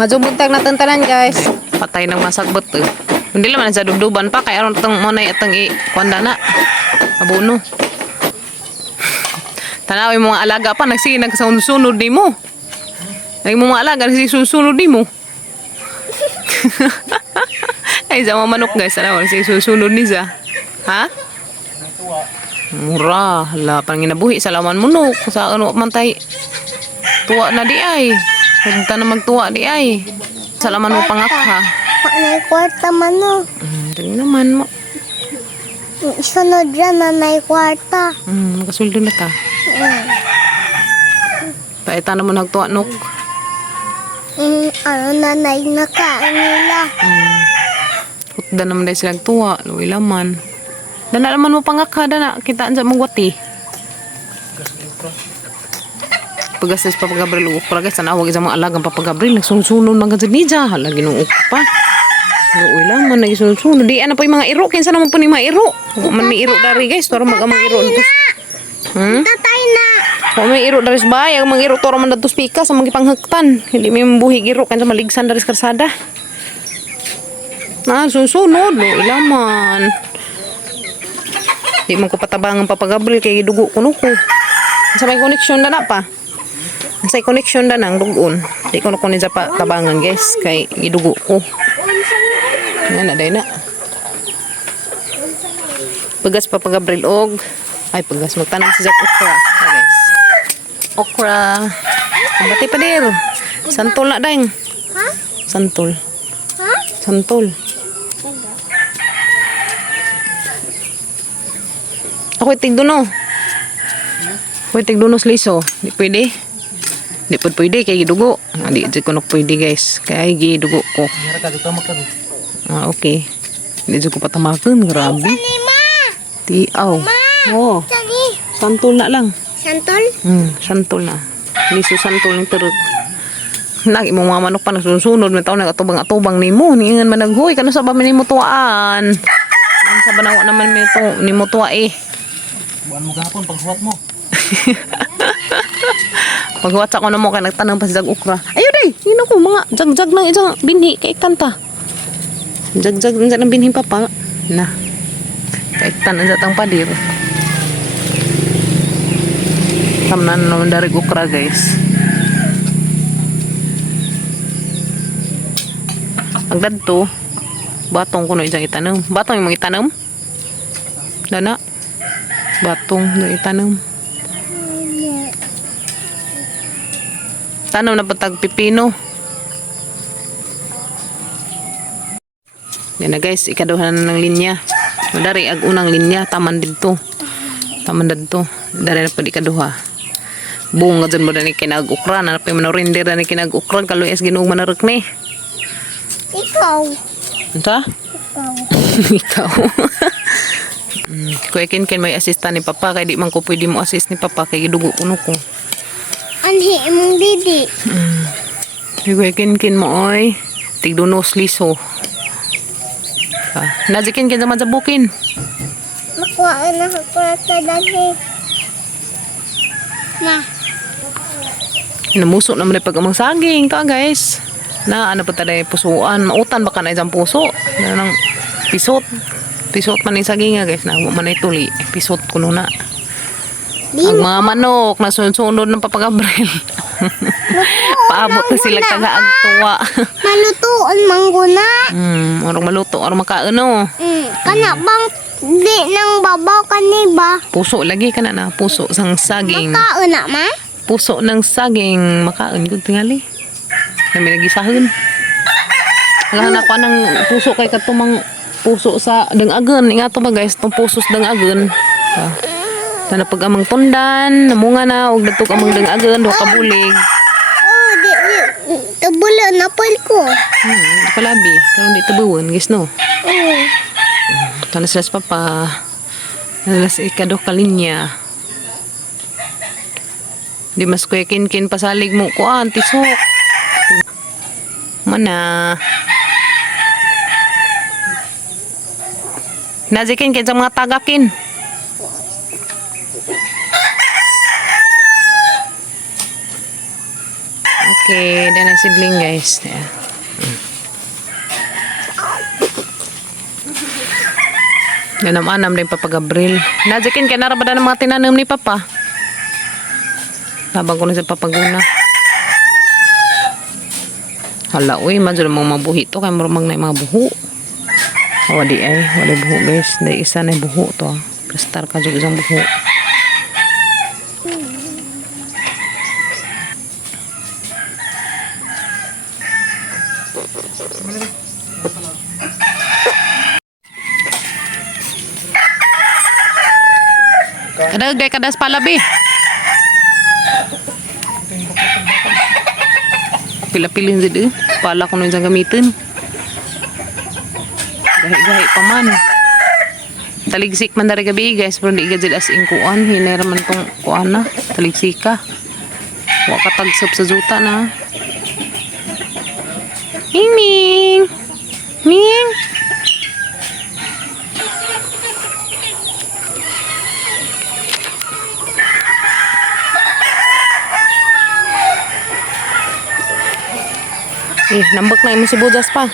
Majubuntag na tantanan guys. Patay ng masagbot eh. Hindi naman sa dubduban pa kaya aron tong monay atong kuanda na. Abuno. Tanawin mo mga alaga pa nagsinag sa sunod di mo. Ay mo mga alaga nagsisunod di mo. Ay sa mga manok guys, ano nagsisunod ni sa. Ha? Mura, hala pang ginabuhi sa laman munok sa ano mantay. Tuwa na di ay. Punta na magtuwa di ay. Sa laman mo pangakha. May kwarta man no. Ring naman mo. Isunod dyan na may kwarta. Nakasuldo na ta. Paita na mo nagtuwa nok. Ano nanay nakain nila. Putda naman dahil sila tuwa. Luwi laman. Dana naman mo pangakha. Dana kitaan sa mugwati. Pagasas pa pag-Gabriel ukra guys. Tanawag isang mga alagang pa pag-Gabriel. Nagsunod mga ganyan. Halagi nung ukpa. Luwi laman. Nagsunod. Di ano pa yung mga iro. Kinsa naman po ni mga iro. Man may iro dari guys. Toro mag-amang iro. Tatay na. Kung may iro dari sa bahay. Ang mga iro toro man datos pika sa mga ipanghagtan. Hindi may mabuhig iro. Kaya maligsan dari sa karsada. Susunod. Luwi laman. Di man ko patabangan pa pag-Gabriel. Kaya dugo ko nuko. Sa may connection na pa. Sa connection na nang dugon. Di ko na kunin sa tabangan guys. Kay idugo ko. Yan na day na. Pagas pa pag-Gabriel og. Ay pagas magtanong si Jack okra. Ay, guys. Okra. Bati pa dir. Santol na dang. Ha? Santol. Ha? Santol. Ako tigduno. Ako tigdunos liso. Di pwede. Di pwede kay gidugo. Di ko na pwede guys. Kaya gidugo ko. Okay. Di ko patamakan. Grabe. Lima. Tiaw. Oh. Sali. Santol na lang. Santol? Santol na. Liso santol ng turut. Nagi mo mga manok pa nagsusunod. May taon nag-atubang ni mo. Niingan man naghoy. Kano sa ba ni mo tuwaan? Ano sa banawa naman ni mo tuwa eh. Buwan mo gahapon paghuwat mo. Paghuwat ako na mo kaya nagtanong pa si Jag Ukra. Ayun day! Yun ako mga jag-jag ng isang binhi kay kanta. Jag-jag ng binhi papa. Na. Kay tanan sa tang padir. Tamnan naman dari Ukra guys. Ang dadto. Batong ko na isang itanong. Batong yung mga itanong? Dana? Batong na itanong. Tanong na patag pipino. Yan na guys, ikaduhan na ng linya. Madari ag unang linya, taman dito. Taman dito. Dari na pa di kaduha. Bunga dyan mo na ni kinag-ukran. Ano pa yung manorindir na ni kinag-ukran. Kaloy as ginuong manarek ni. Ikaw. Ito? Ikaw. Ikaw. Kuya Kin may assistant ni Papa. Kaya di man ko pwede mo assist ni Papa. Kaya gidugo ko ko. Anhi mong didi. Kuya Kin mo oy. Tigdunos liso. Najikin sa madzabukin. Makuha na ako sa dali. Na. Namuso naman na pag-amang saging. Ito guys. Na ano pa tayo pusuan. Mautan baka na isang puso. Na nang pisot. Pisot man yung saging nga guys. Nahuwa man na ituli. Pisot ko na. Ang mga manok. Nasunod ng Papa-Gabriel. Paabot na sila taga-agtuwa. Malutuon mangguna. Orong maluto. Orong makaano. Kana bang di nang babaw kaniba. Puso. Lagi ka na. Puso sang saging. Kauna ma? Puso ng saging. Makaon. Good tingali. Kami nagisahon. Naghahanap pa ng puso kay katumang puso sa dangagan. Ingato ba guys, itong puso sa dangagan. Na pag amang tundan, namunga na, huwag natok amang dangagan, huwag kabulig. Oh, di. Tabula na pal ko. Ito palabi. Karoon di tabuan, guys no. Tanas las papa. Nalas ikado kalinya. Di mas kuya kin pasalig mo ko, tisok. Mana? Nazikin sa mga tagakin. Okay. malaki. Dan ang sidling guys. Yeah. Nanam-anam din Papa Gabriel. Najakin ka narabada ng mga tinanam ni Papa. Habang ko na sa papaguna. Hala, uy, madyo na mga mabuhi to. Kaya marumang na yung mga buho. Wadi ay, wala buho guys. Dahil isa na yung buho to. Prestar ka dyan isang buho. Kadagday kadas palabi. Pila-pilin dito. Pala ko nung isang gamitin. Gahi-gahi pa man. Taligsik man dari gabi guys. Pero di gajid as in kuan. Hinera man tong kuan na. Taligsika. Wa katagsap sa juta na. Ming Ming! Ming! Nambak na yung si Bujas pa.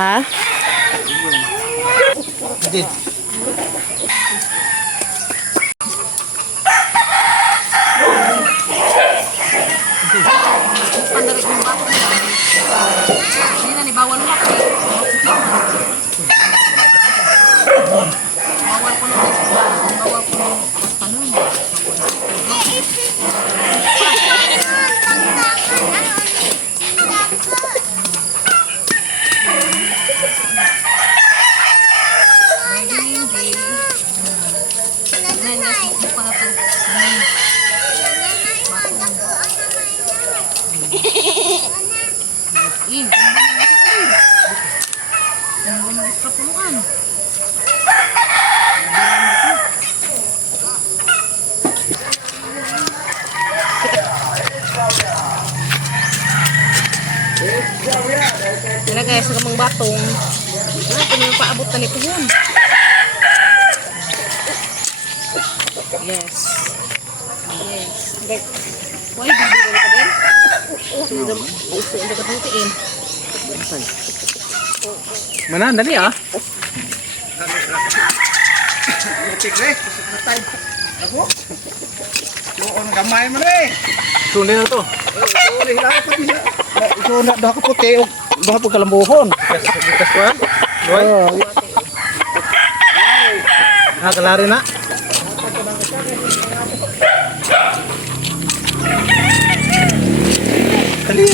Ha? Did. Yan guys, sa kamang batong. Ito na yung paabot na nito yun. Yes. Yes. Why, bibi ko ka din? Sundo ka tangtiin. Mana, dali ah. Tigre, ako. Doon gamay mo rin. Sundin na to. Sundin na pati na. Sundin na ka puti o baka pagkalambuhon. Bukas ko yan. Doy. Nakalari na. Dali.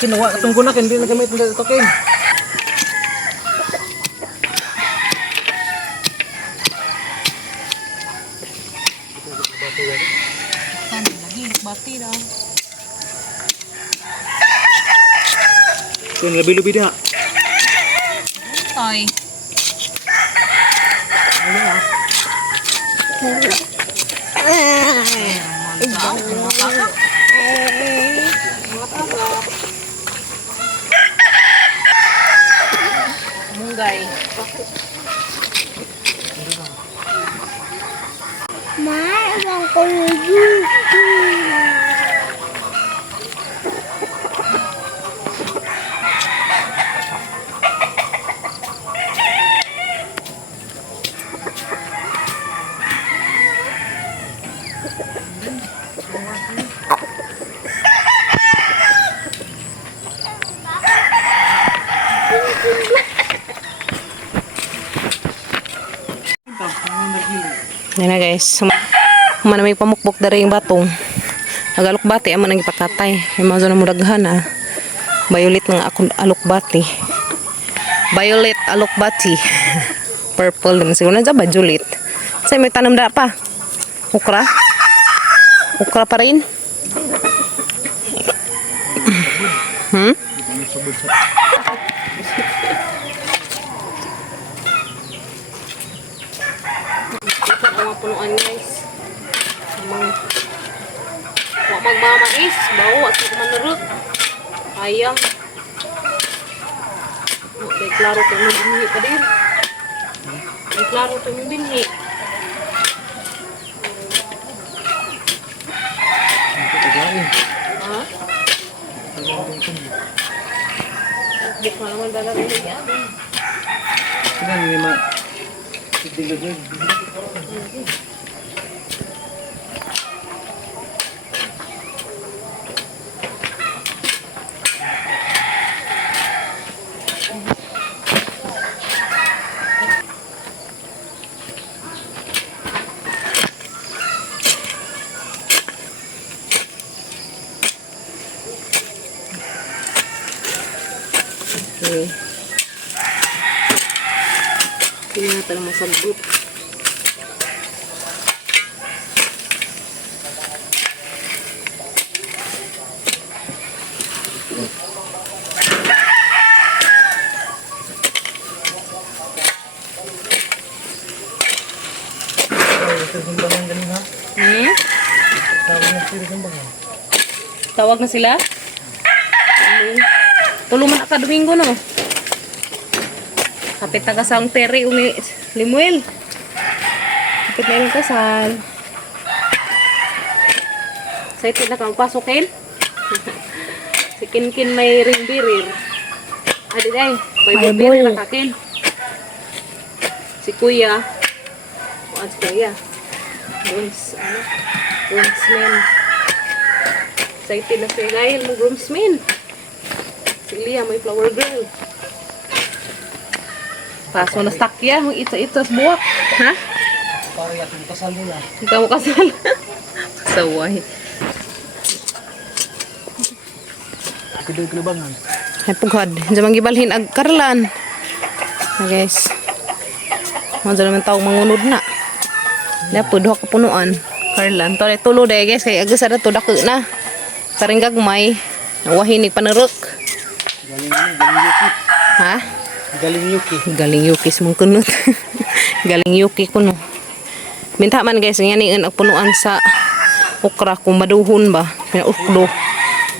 Kinuha katong gunak, hindi na gamit ng token. Bati na. Kung labi-labi na. Tay. Munggay. Ma, ibang kulay. Yan na guys. Humana may pamukbok dari yung batong. Nagalukbati aman ang ipakatay. Yung mga na muraghan ha. Violet ng alukbati. Violet alukbati. Purple naman siguro. Nandiyan ba Juliet? Sa'yo may tanam na pa. Ukra? Ukra pa rin? Ito ang mga punuan guys. Huwag magmamais. Bawa sa kumanurot. Ayang. Okay, klaro kung nagmuli pa din. Klaro to yung binhi. Ha? Buk na naman dala rin yan. Sila hindi ma... Sigilagay. Okay. Hindi natin masagot. Hmm? Tawag na sila? Tulong man ka Domingo no. Kapit na kasang Terry umi Limuel. Kapit na yung kasal. Sa ito na kang pasokin. Si Kinkin may ring birir. Adi day, may birir na kakin. Si Kuya. Kuan si Kuya. Groomsman. Sa ito na si Gail mo groomsman. Si Lia may flower girl. Paso na stock ya, mo ito sa buwak. Ha? Para yakin kasal nila. Ikaw mo kasal. Saway. Kidoy kinabangan. Ay pughad. Diyan gibalhin ag karlan. Na guys. Mo naman taong mangunod na. Dapo duha ka punuan. Karlan. Tole tulo day guys kay aga sada to dako na. Karing gagmay. Wahinig paneruk. Galing Yuki. Ha? Galing Yuki. Galing Yuki mong kunot. Galing Yuki kuno. Minta man guys nga ni ang punuan sa okra kung maduhon ba. Ukdo.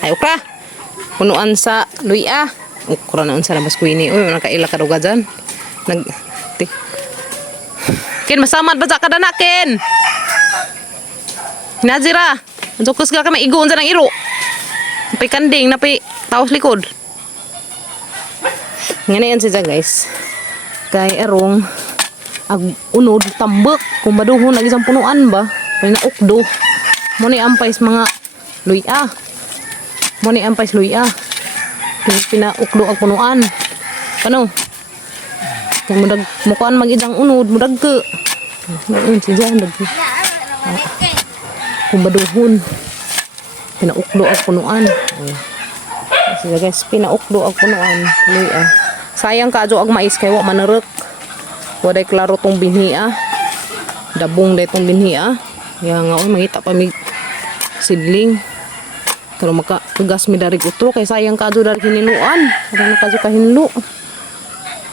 Ay okra. Punuan sa luya. Okra na unsa labas ko ini. Uy nakaila ka duga dyan. Ken masamad ba sa kadana Ken? Nazira. Jokus ka kami igoon sa ng iro. Napay kanding, napay taos likod. Ngayon siya guys. Kay erong ag unod tambak kung maduhon lagi sa punuan ba. Kay na ukdo. Mo ni ampais mga luya. Mo ni ampais luya. Pinaukdo ang punuan. Ano? Kung mudag mukuan magidang unod, mudag ke. Ngayon siya dag. Kung maduhon. Pinaukdo ang punuan. Sige guys, pinaukdo ang punuan. Luya. Sayang ka ag mais kay wa manerek. Waday klaro tong binhi Dabong day tong binhi Ya nga oy mangita pa mig sidling. Pero maka tugas mi dari utro kay sayang ka dari hininuan. Kada na ka hinlo.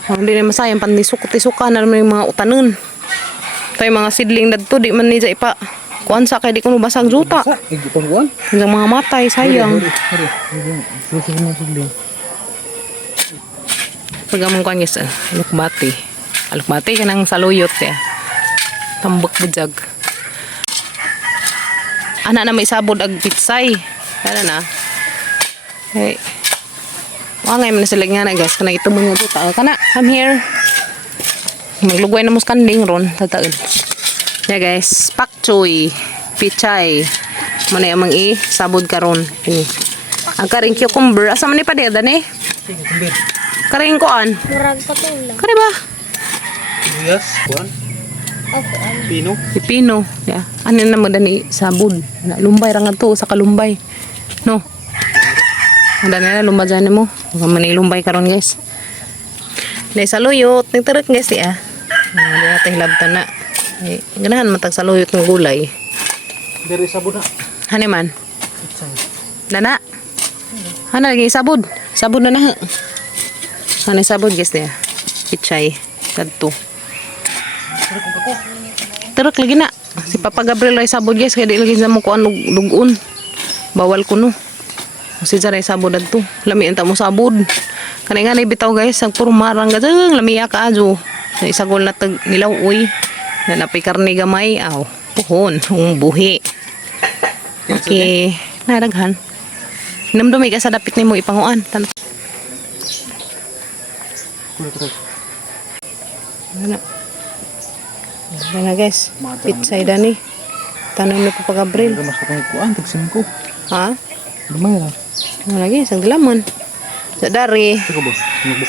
Hindi na masayang pandisuk-tisuka na naman yung mga utanon. Tay mga sidling dadto di man ni ja ipa. Kuan sa kay di kuno basag juta. Igitong kuan. Hanggang mga matay sayang. Pagamong kuan guys, alukbati. Alukbati kanang saluyot ya. Tambak bujag. Ana na may sabod ag pitsay. Kana na. Hey. Wangay man sila nga na guys, kana ito mo nga buta. Kana, come here. Maglugway na mo skanding ron, tataod. Ya guys, pak choy, pichay. Mana amang sabod karon ini. Ang karing cucumber, asa man ni pa deda ni? Karing koan. Murag patula. Kare ba? Yes, kuan. Pino. Pipino. Ya. Ano na mo dani sabod. Na lumbay ra nga to sa kalumbay. No. Ada na lumbay dyan mo. Manilumbay karon guys. Dahil sa luyot, nagtarot guys ya. Hindi natin hilabtan na. Ganahan matag sa luyot ng gulay. Dari sabon na. Hani man? Nana? Hana lagi sabod? Sabod na na. Hani sabod guys ya. Pichay. Kadto. Tarot lagi na. Si Papa Gabriel ay sabod guys. Kaya di lagi sa mo kuan lugun. Bawal ko no. Si Jaray sabod adto. Lami enta mo sabod. Kanay nga bitaw guys, ang puro marang gadang lamiya ka ajo. Sa isagol na tag nilaw uy. Na napay karne gamay aw. Puhon, buhi. Okay, nadaghan. Namdumi ka sa dapit nimo ipanguan. Ano? Ano guys? Pizza dani. Tanong mo pa pag-abril. Mas patay ko ang tagsin ko. Ha? Lumay lang. Ano lagi? Sa galaman. Sa dari. Ito ba?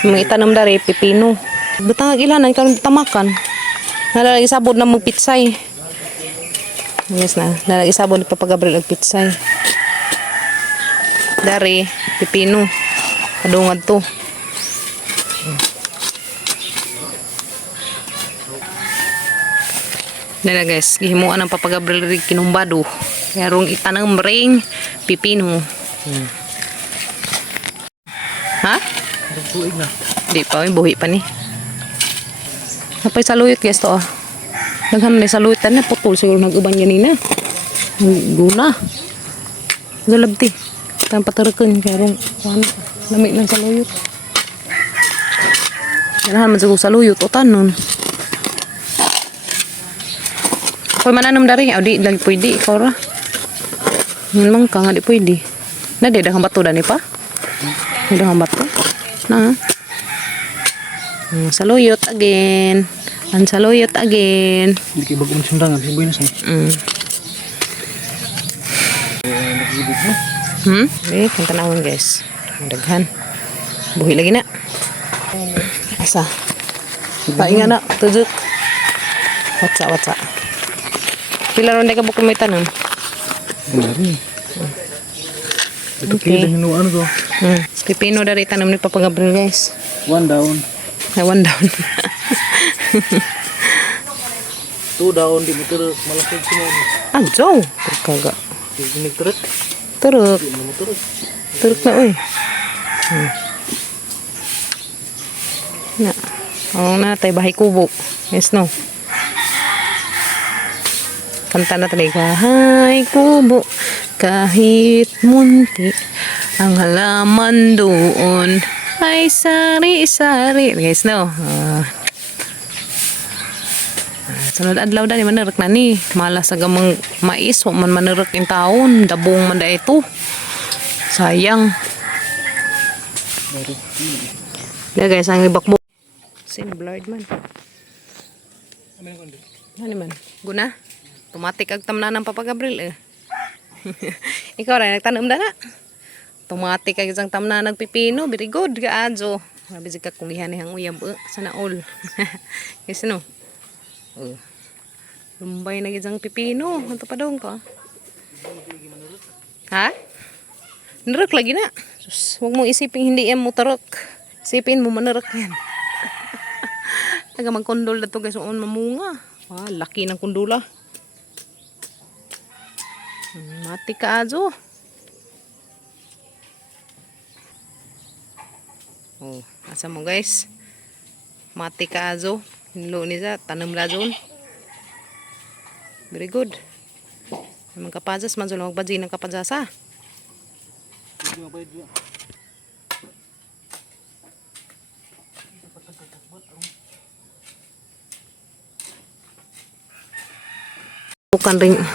Mga itanong dari, pipino. Butang ilan ang itanong tamakan. Nalalagi sabod na mong pitsay. Yes na. Nalalagi sabod na papagabril ang pitsay. Dari, pipino. Kadungad to. Dala guys, gihimuan ang papagabril rin kinumbado. Kaya rong itanong ring pipino. Ha? Tuig na. Di pa, may buhi pa ni. Napay saluyot guys to ah. Naghan na saluyotan na putol siguro nag-uban ganina. Guna. Zalabti. Tan patarakan kaya rong ano, lamig ng saluyot. Ganahan man siguro saluyot o tanon. Koy mananam dari, o di lagi pwede ikaw ra. Memang ka nga di pwede. Na di dagang bato dani pa. Dagang bato. Na. Saluyot again. Ang saluyot again. Hindi kayo bagong sundangan. Hiboy na sa'yo. Eh, kung tanawin guys. Ang daghan. Buhi lagi na. Asa. Painga na. Tujuk. Watsa. Pila ron ka bukong may tanong. Ito kayo dahil ano to. Pipino dari tanong ni Papagabril guys. One down. One down. 2 down. Di mo turok. Malakad siya. Anjo. Kaga. Hindi nagturok. Turuk. Hindi mo turok. Turuk na uy. Na. Oh na tay bahay kubo. Yes no. Kanta na talaga. Bahay kubo kahit munti ang halaman doon ay sari-sari. Guys no. Sunod adlaw dani manerak na ni. Malas sa gamang mais wa man manerak in taon. Dabong man da ito. Sayang. Dahil guys, ang ibak mo. Same blurred man. Ano man? Guna? Tumatik ag tamna ng Papagabril eh. Ikaw rin, nagtanong na na. Tumatik ag isang tamna ng pipino. Very good, gaadyo. Sabi ka kung ihanihang uyab. Sana all. Kasi no? Lumbay na isang pipino. Ano pa daw ka? Ha? Narok lagi na. Sus, huwag mong isipin hindi yan mo tarok. Isipin mo manarok yan. Naga magkondol na to guys. Oon mamunga. Laki ng kundula. Mati ka azo. Asa mo guys. Mati ka azo. Hinlo ni sa tanam lazon. Very good. Mga kapazas man lang magbadji ng kapazasa.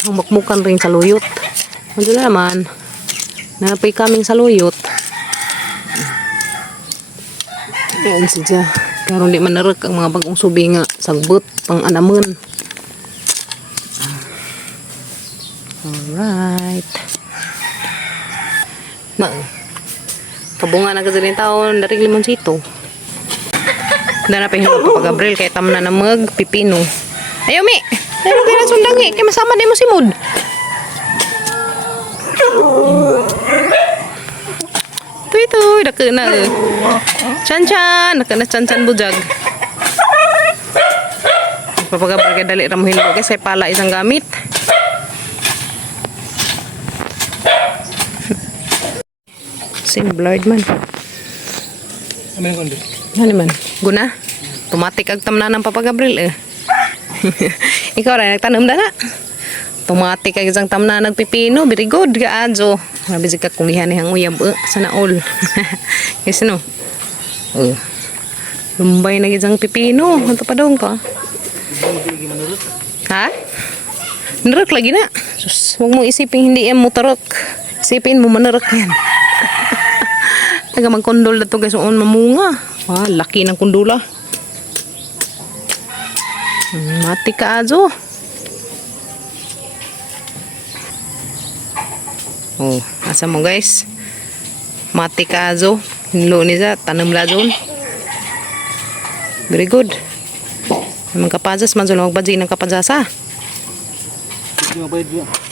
Makmukan ring saluyot. Ano na naman? Napay kaming saluyot. Ayan siya. Pero hindi manarag ang mga bagong subi nga sagbot pang anamun. Alright. Na. Kabunga na kasi taon dari limonsito. Dana pa hinlo Papagabril kay tam na namag pipino. Ayaw mi. Ayaw kaya na sundang kay masama din mo si Mood. Ito, daka na. Chan-chan, daka na chan-chan bujag. Papagabril kay dali ramuhin ko kasi pala isang gamit. Same blurred man. Ano man? Guna? Tumatik ag tamna ng Papagabril eh. Ikaw rin, nagtanong na na. Tumatik ag isang tamna nagpipino. Very good, gaadyo. Mabisi ka kung ihanihang uyab. Sana all. Yes no? Lumbay na gizang pipino. Ito pa dong pa. Ha? Narok lagi na. Sus, huwag mong isipin hindi yan mo tarok. Isipin mo manarok yan. Taga magkondol na to guys. Oon mamunga. Wah, laki ng kundula. Mati ka ajo. Oh, asa mo guys? Mati ka ajo. Hinlo ni sa tanam lajon. Very good. Naman kapajas man, so magbaji ng kapajasa. Hindi mabayad yun.